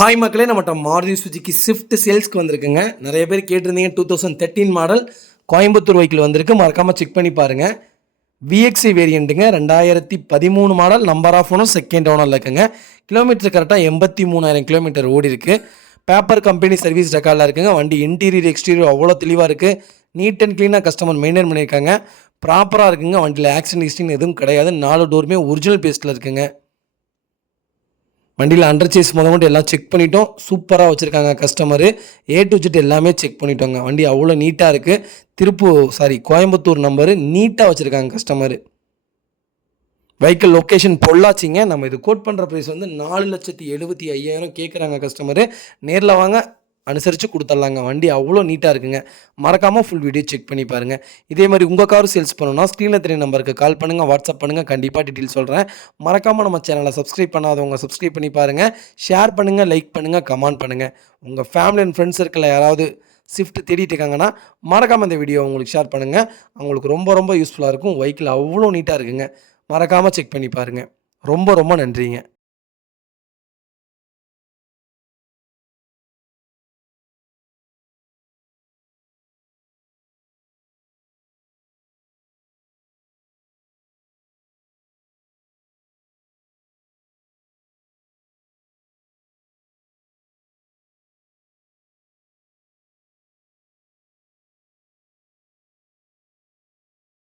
Hi மக்களே, நம்மகிட்ட Maruti சுஜுக்கி Swift சேல்ஸ்க்கு வந்திருக்குங்க. நிறைய பேர் கேட்டிருந்தீங்க. 2013 மாடல் கோயம்புத்தூர் வெஹிக்கிள் வந்திருக்கு. மறக்காமல் செக் பண்ணி பாருங்கள். விஎக்ஸி வேரியண்ட்டுங்க. 2013 model. Number of owner second ஓனரில் இருக்குங்க. கிலோமீட்டர் கரெக்டாக 83,000 கிலோமீட்டர் ஓடி இருக்குது. பேப்பர் கம்பெனி சர்வீஸ் ரெக்கார்டில் இருக்குங்க. வண்டி இன்டீரியர் எக்ஸ்டீரியர் அவ்வளோ தெளிவாக இருக்குது. நீட் அண்ட் க்ளீனாக கஸ்டமர் மெயின்டைன் பண்ணியிருக்காங்க. ப்ராப்பராக இருக்குங்க. வண்டியில் ஆக்சிடென்ட் ஹிஸ்ட்ரின்னு எதுவும் கிடையாது. 4 டோருமே ஒரிஜினல் பேஸ்ட்டில் இருக்குங்க. வண்டியில் அண்டர் சேஸ் முதல் எல்லாம் செக் பண்ணிட்டோம். சூப்பராக வச்சுருக்காங்க கஸ்டமரு. A to Z எல்லாமே செக் பண்ணிட்டோங்க. வண்டி அவ்வளோ நீட்டாக இருக்குது. கோயம்புத்தூர் நம்பரு நீட்டாக வச்சுருக்காங்க கஸ்டமரு. Vehicle location பொள்ளாச்சிங்க. நம்ம இது கோட் பண்ணுற ப்ரைஸ் வந்து 4,75,000 கேட்குறாங்க கஸ்டமரு. நேரில் வாங்க, அனுசரித்து கொடுத்துட்லாங்க. வண்டி அவ்வளோ நீட்டாக இருக்குங்க. மறக்காமல் ஃபுல் வீடியோ செக் பண்ணி பாருங்கள். இதே மாதிரி உங்கள் கார் சேல்ஸ் பண்ணணும்னா ஸ்க்ரீனில் தெரிய நம்பருக்கு கால் பண்ணுங்கள், வாட்ஸ்அப் பண்ணுங்கள். கண்டிப்பாக டீட்டெயில் சொல்கிறேன். மறக்காமல் நம்ம சேனலை சப்ஸ்கிரைப் பண்ணாதவங்க சப்ஸ்கிரைப் பண்ணி பாருங்கள். ஷேர் பண்ணுங்கள், லைக் பண்ணுங்கள், கமெண்ட் பண்ணுங்கள். உங்கள் ஃபேமிலி அண்ட் ஃப்ரெண்ட்ஸ் சர்க்கிளில் யாராவது ஸ்விஃப்ட் தேடிட்டு இருக்காங்கன்னா மறக்காமல் இந்த வீடியோ உங்களுக்கு ஷேர் பண்ணுங்கள். அவங்களுக்கு ரொம்ப ரொம்ப யூஸ்ஃபுல்லாக இருக்கும். வெஹிக்கிள் அவ்வளோ நீட்டாக இருக்குங்க. மறக்காமல் செக் பண்ணி பாருங்கள். ரொம்ப ரொம்ப நன்றிங்க.